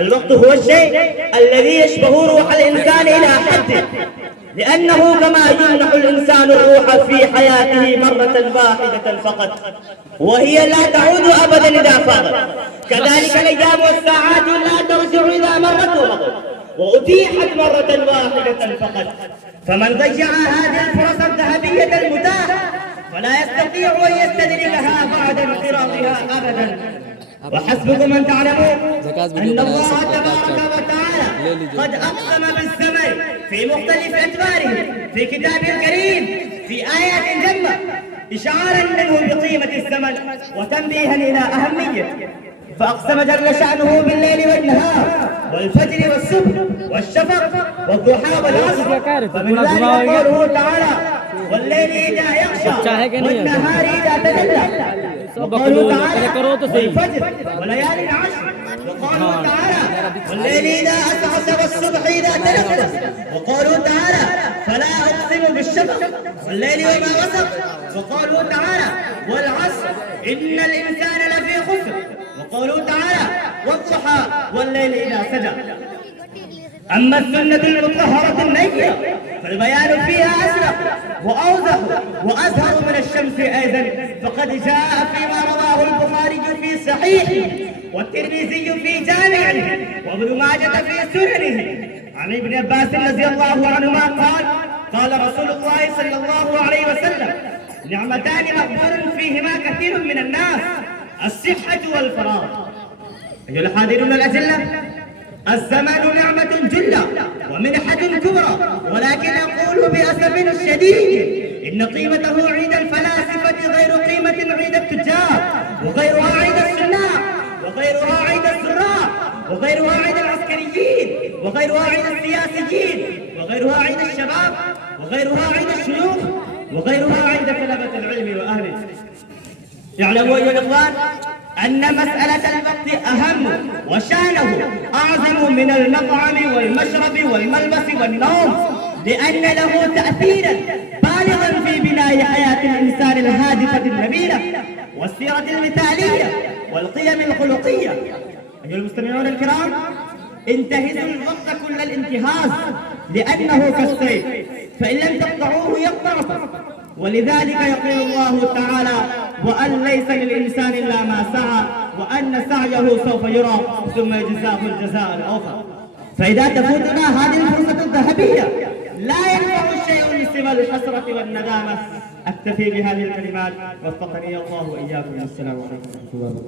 الوقت هو الشيء الذي يشبه روح الإنسان إلى حد، لأنه كما يمنح الإنسان الروح في حياته مرة واحدة فقط وهي لا تعود أبدا إذا فاضت، كذلك الأيام والساعات لا ترجع إذا مرت ومضت وأتيحت مرة واحدة فقط. فمن ضيع هذه الفرص الذهبية المتاحة فلا يستطيع أن يستدركها بعد انقراضها أبدا. وحسبكم أن تعلموا أن الله تبارك وتعالى قد أقسم بالزمن في مختلف أدواره في كتابه الكريم في آيات جمة، إشعارا منه بقيمة الزمن وتنبيها إلى أهميته. فأقسم جل شأنه بالليل والنهار والفجر والصبح والشفق والضحى والعصر، فمن ذلك قوله تعالى: والليل إذا يغشى والنهار إذا تجلى، وقوله تعالى: والفجر وليال عشر، وقوله تعالى: والليل إذا أسعس والصبح إذا تنفس، وقوله تعالى: فلا أقسم بالشفق والليل وما وسق، وقوله تعالى: والعصر إن الإنسان لفي خسر، وقوله تعالى: والضحى والليل إذا سجى. أما السنة المطهرة النية فالبيان فيها أسرع وأوضح وأزهر من الشمس أيضا، فقد جاء فيما رواه البخاري في صحيحه والترمذي في جامعه وابن ماجه في سننه عن ابن عباس رضي الله عنهما قال: قال رسول الله صلى الله عليه وسلم: نعمتان مغبور فيهما كثير من الناس، الصحة والفراغ. أيها الحاضرون الأجلة، الزمان نعمة جلة ومنحة كبرى، ولكن أقول بأسف شديد إن قيمته عند الفلاسفة غير قيمة عند التجار، وغيرها عند الصناع، وغيرها عند الزراع، وغيرها عند العسكريين، وغيرها عند السياسيين، وغيرها عند الشباب، وغيرها عند الشيوخ، وغيرها عند طلبة العلم وأهله. اعلموا أيها الإخوان أن مسألة الوقت أهم وشأنه أعظم من المطعم والمشرب والملبس والنوم، لأن له تأثيرا بالغا في بناء حياة الإنسان الهادفة النبيلة والسيرة المثالية والقيم الخلقية. أيها المستمعون الكرام، انتهزوا الوقت كل الانتهاز، لأنه كالسيف فإن لم تقطعوه يقطعكم، ولذلك يقول الله تعالى: وأن ليس للإنسان إلا ما سعى وأن سعيه سوف يرى ثم يجزاه الجزاء الأوفى. فإذا تفوتنا هذه الفرصة الذهبية لا ينفع شيء سوى الحسرة والندامة. أكتفي بهذه الكلمات، وفقني الله وإياكم. السلام عليكم ورحمة الله.